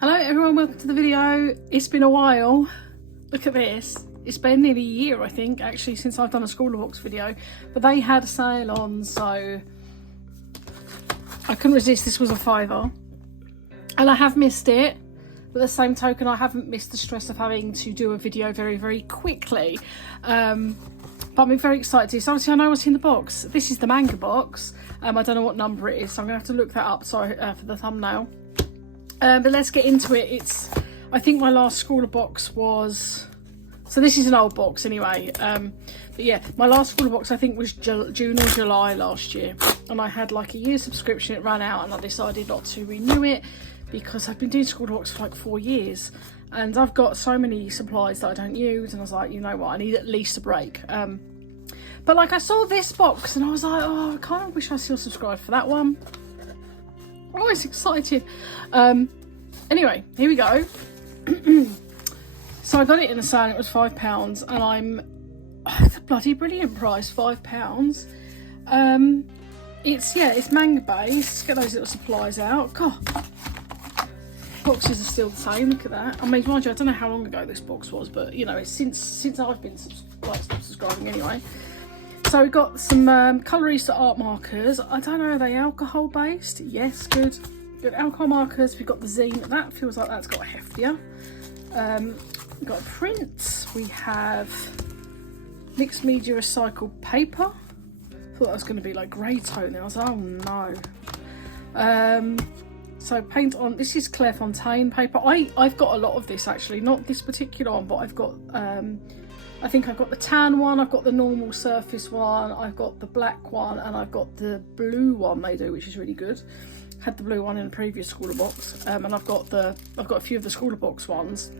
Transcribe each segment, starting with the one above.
Hello everyone, welcome to the video. It's been a while. Look at this. It's been nearly a year, I think, actually, since I've done a Scrawlrbox video. But they had a sale on, so I couldn't resist. This was a £5. And I have missed it. But at the same token, I haven't missed the stress of having to do a video very, very quickly. But I'm very excited to. So obviously I know what's in the box. This is the manga box. I don't know what number it is, so I'm going to have to look that up, sorry, for the thumbnail. But let's get into it. I think my last Scrawlrbox was, so this is an old box anyway. But yeah, my last Scrawlrbox I think was June or July last year. And I had like a year subscription, it ran out and I decided not to renew it because I've been doing Scrawlrbox for like 4 years. And I've got so many supplies that I don't use and I was like, you know what, I need at least a break. But like I saw this box and I was like, oh, I kind of wish I still subscribed for that one. I'm always excited. Anyway, here we go. So I got it in a sale, it was £5 and it's a bloody brilliant price, £5. It's manga based. Get those little supplies out. God, boxes are still the same, look at that. I mean, mind you, I don't know how long ago this box was, but you know, it's since I've been subscribing anyway. So we've got some Colorista art markers. I don't know, are they alcohol based? Yes, good. Good alcohol markers. We've got the zine. That feels like that's got heftier. We've got prints. We have mixed media recycled paper. Thought that was going to be like grey tone. I was like, oh no. So paint on. This is Clairefontaine paper. I've got a lot of this actually. Not this particular one, but I've got. I think I've got the tan one, I've got the normal surface one, I've got the black one, and I've got the blue one they do, which is really good. Had the blue one in a previous Scrawlrbox, and I've got a few of the Scrawlrbox ones,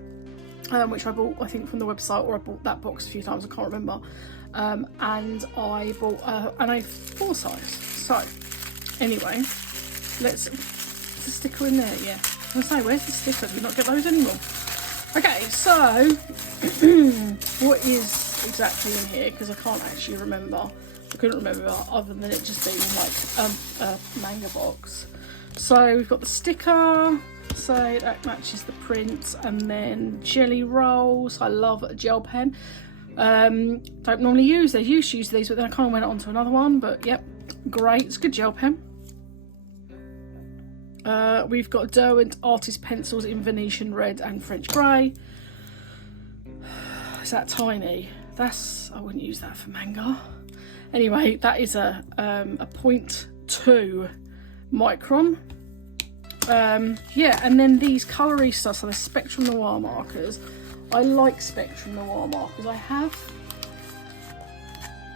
which I bought I think from the website, or I bought that box a few times, I can't remember. And I bought an A4 size. So anyway, let's put the sticker in there. Yeah, I was gonna say, where's the sticker? Do we not get those anymore? Okay, so what is exactly in here? Because I can't actually remember. I couldn't remember other than it just being like a manga box. So we've got the sticker, so that matches the print, and then jelly rolls. I love a gel pen. Don't normally use, they used to use these, but then I kind of went on to another one, but yep, great, it's a good gel pen. We've got Derwent artist pencils in Venetian red and French grey. Is that tiny? I wouldn't use that for manga. Anyway, that is a 0.2 micron. Yeah, and then these Colorista, so the Spectrum Noir markers. I like Spectrum Noir markers. I have,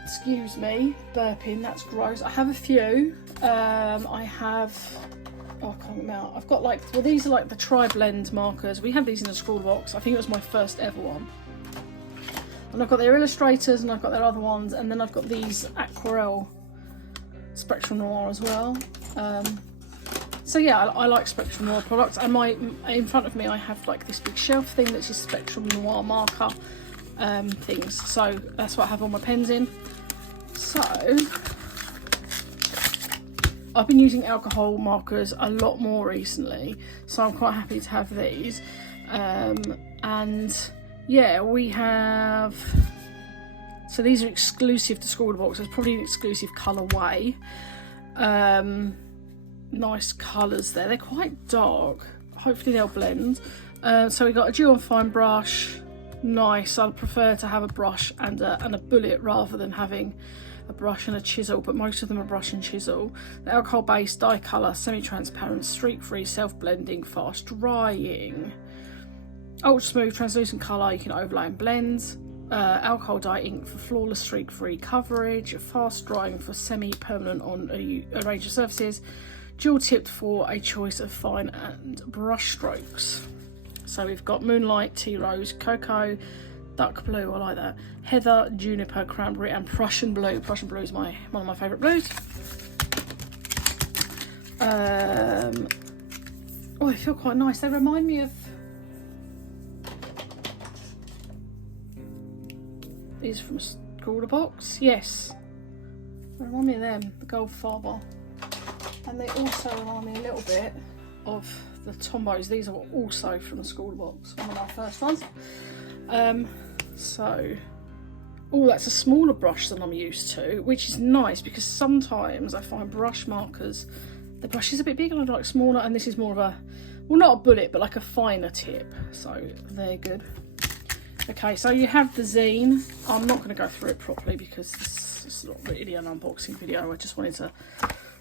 excuse me, burping, that's gross. I have a few. I have, oh, I can't remember. I've got like, well, these are like the tri-blend markers. We had these in the Scrawlrbox. I think it was my first ever one. And I've got their illustrators and I've got their other ones, and then I've got these Aquarelle Spectrum Noir as well. So yeah, I like Spectrum Noir products, and in front of me I have like this big shelf thing that's just Spectrum Noir marker things. So that's what I have all my pens in. So I've been using alcohol markers a lot more recently, so I'm quite happy to have these. And yeah, we have, so these are exclusive to Scrawlrbox. It's probably an exclusive colourway. Nice colours there. They're quite dark. Hopefully they'll blend. So we've got a dual fine brush. Nice. I'd prefer to have a brush and a bullet rather than having a brush and a chisel, but most of them are brush and chisel. The alcohol based, dye colour, semi-transparent, streak free, self-blending, fast drying. Ultra smooth, translucent colour, you can overlay and blend. Alcohol dye ink for flawless streak free coverage. Fast drying for semi-permanent on a range of surfaces. Dual tipped for a choice of fine and brush strokes. So we've got Moonlight, Tea Rose, Cocoa, Duck Blue, I like that, Heather, Juniper, Cranberry and Prussian Blue. Prussian Blue is one of my favourite blues. Oh, they feel quite nice. They remind me of these from Scrawlrbox. Yes, they remind me of them, the Gold Father. And they also remind me a little bit of the Tombos. These are also from the Scrawlrbox, one of my first ones. So, oh, that's a smaller brush than I'm used to, which is nice because sometimes I find brush markers, the brush is a bit bigger and I like smaller, and this is more of a, well, not a bullet, but like a finer tip. So they're good. Okay, so you have the zine. I'm not going to go through it properly because it's not really an unboxing video. I just wanted to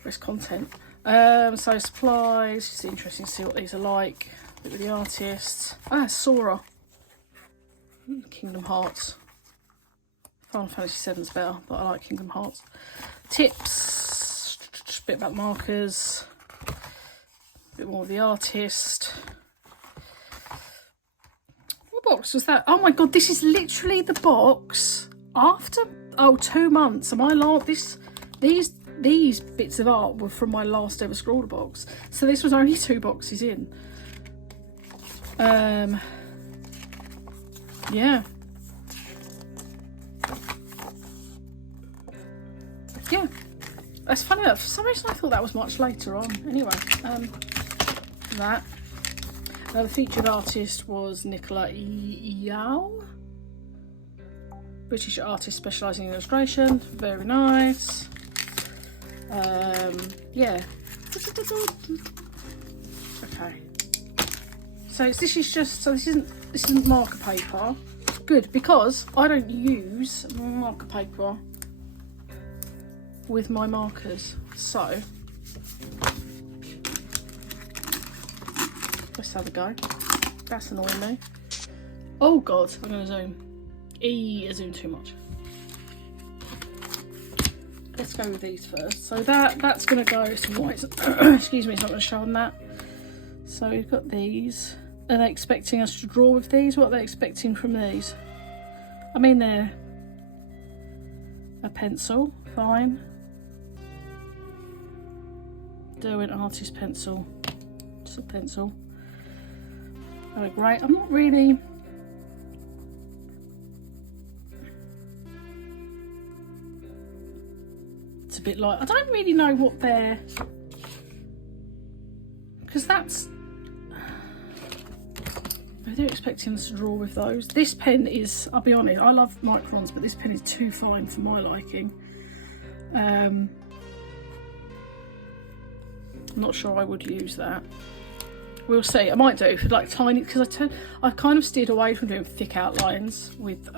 rest content. So supplies, it's interesting to see what these are like. Bit with the artist. Ah, Sora. Kingdom Hearts. Final Fantasy VII's better, but I like Kingdom Hearts. Tips. A bit about markers. A bit more of the artist. What box was that? Oh my god, this is literally the box after 2 months. Am I like this? These bits of art were from my last ever Scrawlrbox, so this was only 2 boxes in. Yeah. Yeah, that's funny enough. For some reason I thought that was much later on. Anyway, that. The featured artist was Nicola Yao. British artist specialising in illustration. Very nice. Yeah. Okay. So this isn't marker paper. Good, because I don't use marker paper with my markers. So let's have a go. That's annoying me. Oh god, I'm gonna zoom. I zoom too much. Let's go with these first. So that's gonna go some whites. Excuse me, it's not gonna show on that. So we've got these. Are they expecting us to draw with these? What are they expecting from these? I mean, they're a pencil, fine. Derwent artist pencil, just a pencil. Oh, great. I'm not really. It's a bit like, I don't really know what they're, because that's, they're expecting us to draw with those. This pen is, I'll be honest, I love microns, but this pen is too fine for my liking. I'm not sure I would use that. We'll see. I might do for like tiny, because I've kind of steered away from doing thick outlines with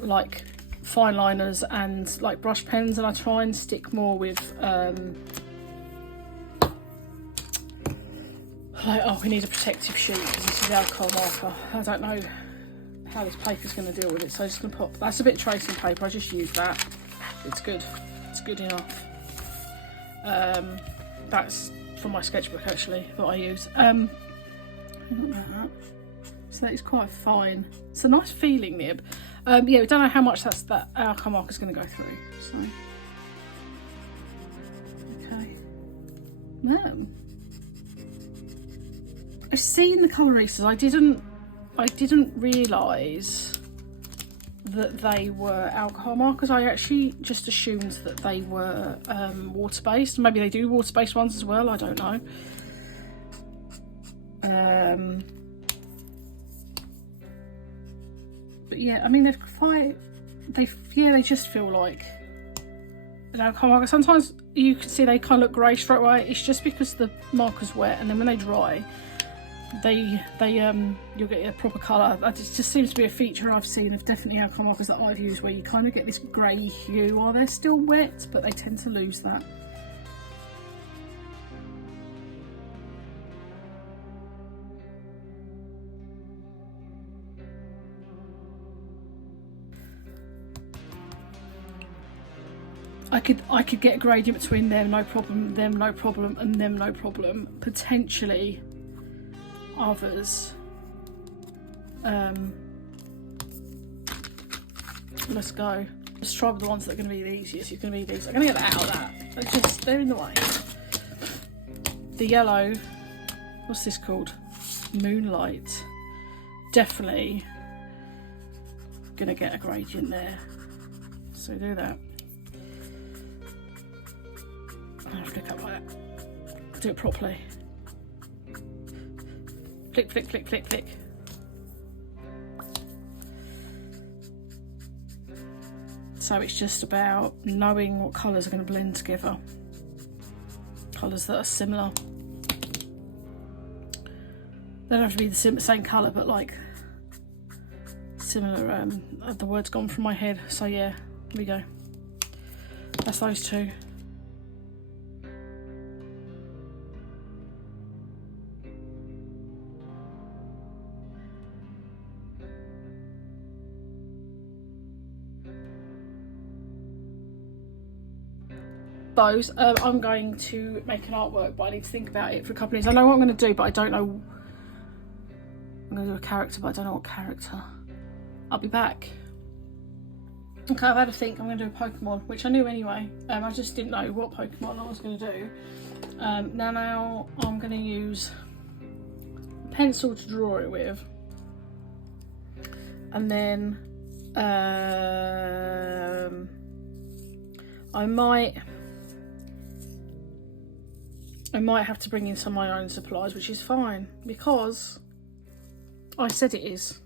like fine liners and like brush pens, and I try and stick more with like, oh, we need a protective sheet because this is alcohol marker. I don't know how this paper's going to deal with it, so I'm just going to put, that's a bit of tracing paper, I just use that. It's good. It's good enough. That's from my sketchbook actually that I use. So that is quite fine. It's a nice feeling nib. Yeah, we don't know how much that alcohol marker is going to go through. So okay. I've seen the colour erasers. I didn't realise that they were alcohol markers. I actually just assumed that they were water-based. Maybe they do water-based ones as well, I don't know. But yeah, I mean, they just feel like an alcohol marker. Sometimes you can see they kind of look grey straight away. It's just because the marker's wet, and then when they dry, you'll get a proper colour. That just seems to be a feature I've seen of definitely alcohol markers that I've used, where you kind of get this grey hue while they're still wet, but they tend to lose that. I could get a gradient between them, no problem, them, no problem, and them, no problem. Potentially others. Let's go. Let's try with the ones that are going to be the easiest. It's going to be these. I'm going to get that out of that. They're in the way. The yellow, what's this called? Moonlight. Definitely going to get a gradient there. So do that. I'll flick up like that. Do it properly. Flick, flick, flick, flick, flick. So it's just about knowing what colours are going to blend together. Colours that are similar. They don't have to be the same colour, but like similar. The word's gone from my head. So yeah, here we go. That's those two. Those. I'm going to make an artwork, but I need to think about it for a couple of years. I know what I'm going to do, but I don't know. I'm going to do a character, but I don't know what character. I'll be back. Okay, I've had a think. I'm going to do a Pokemon, which I knew anyway. I just didn't know what Pokemon I was going to do. Now I'm going to use a pencil to draw it with. And then I might have to bring in some of my own supplies, which is fine because I said it is.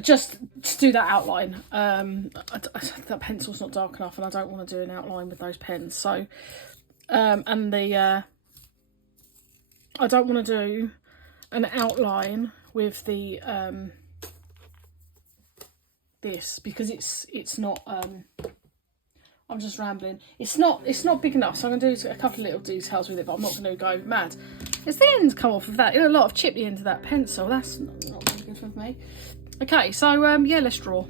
Just to do that outline. That pencil's not dark enough, and I don't want to do an outline with those pens. So, I don't want to do an outline with the this because it's not. I'm just rambling. It's not big enough, so I'm going to do a couple of little details with it, but I'm not going to go mad. It's the ends come off of that. A lot of chip the end of that pencil. That's not very good for me. Okay, so yeah, let's draw.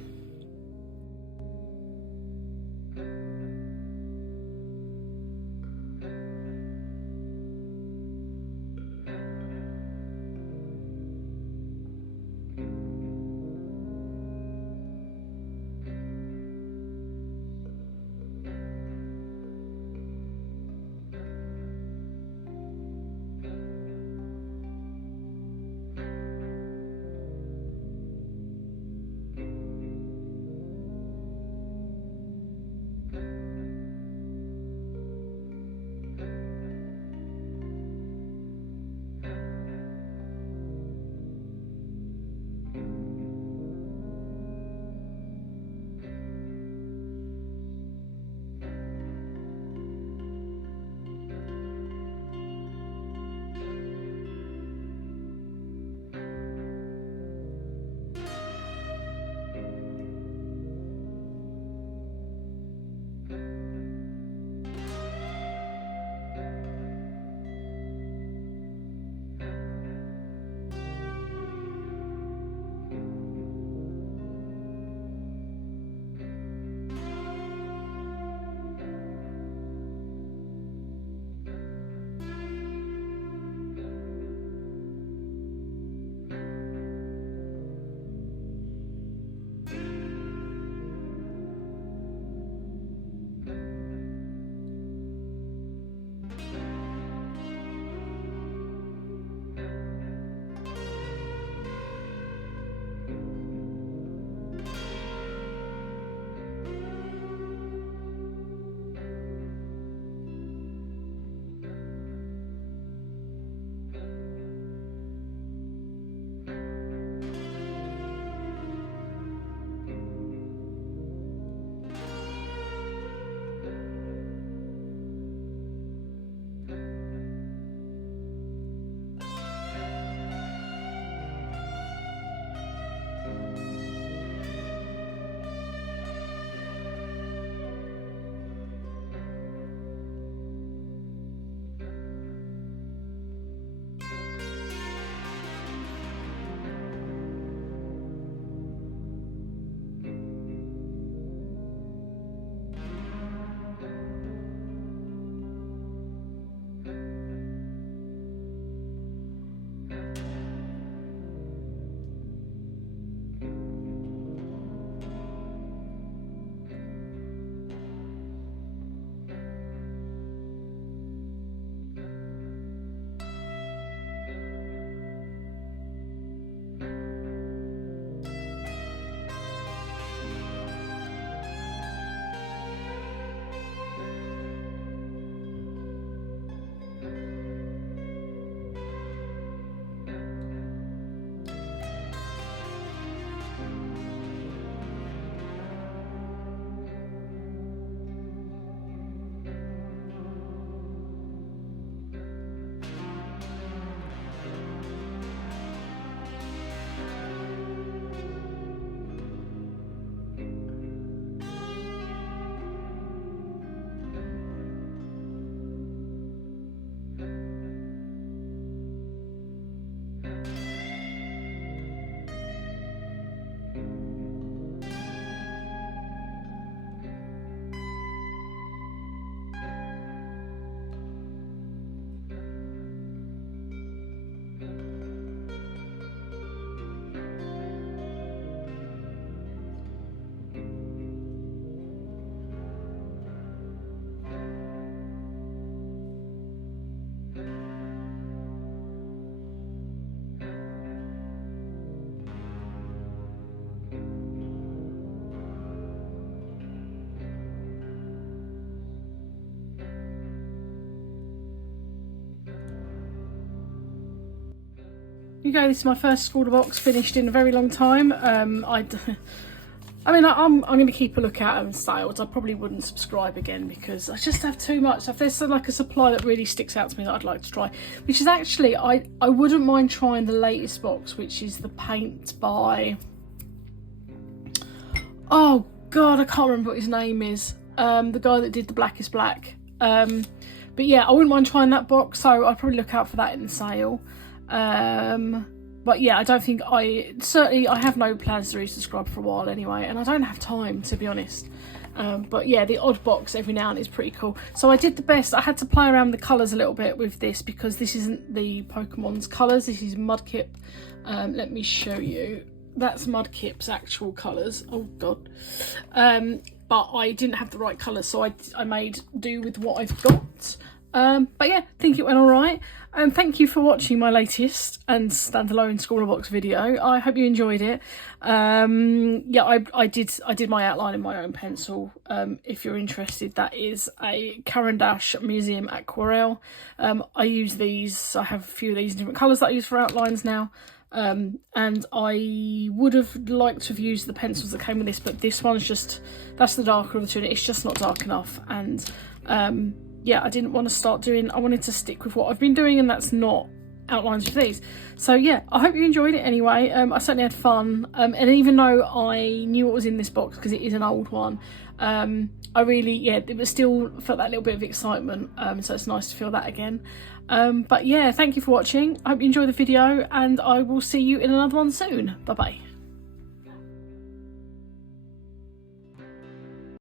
you go. This is my first Scrawlrbox finished in a very long time. I mean, I'm going to keep a look at them sales. I probably wouldn't subscribe again because I just have too much. If there's like a supply that really sticks out to me that I'd like to try, which is actually, I wouldn't mind trying the latest box, which is the paint by, oh God, I can't remember what his name is. The guy that did the Black is Black. But yeah, I wouldn't mind trying that box, so I'd probably look out for that in the sale. But yeah, I don't think I have no plans to resubscribe for a while anyway, and I don't have time, to be honest. But yeah, the odd box every now and then is pretty cool. So I did the best. I had to play around with the colours a little bit with this because this isn't the Pokemon's colours. This is Mudkip. Let me show you. That's Mudkip's actual colours. Oh God. But I didn't have the right colours, so I made do with what I've got. But yeah, I think it went all right. And thank you for watching my latest and standalone Scrawlrbox video. I hope you enjoyed it. Yeah, I did my outline in my own pencil. If you're interested, that is a Caran d'Ache Museum Aquarelle. I use these. I have a few of these different colours that I use for outlines now. And I would have liked to have used the pencils that came with this, but this one's just, that's the darker of the two, and it's just not dark enough. And yeah, I didn't want to start doing, I wanted to stick with what I've been doing, and that's not outlines with these. So yeah, I hope you enjoyed it anyway. I certainly had fun, and even though I knew what was in this box because it is an old one, I really, yeah, it was still felt that little bit of excitement, so it's nice to feel that again. But yeah, thank you for watching. I hope you enjoyed the video, and I will see you in another one soon. Bye bye.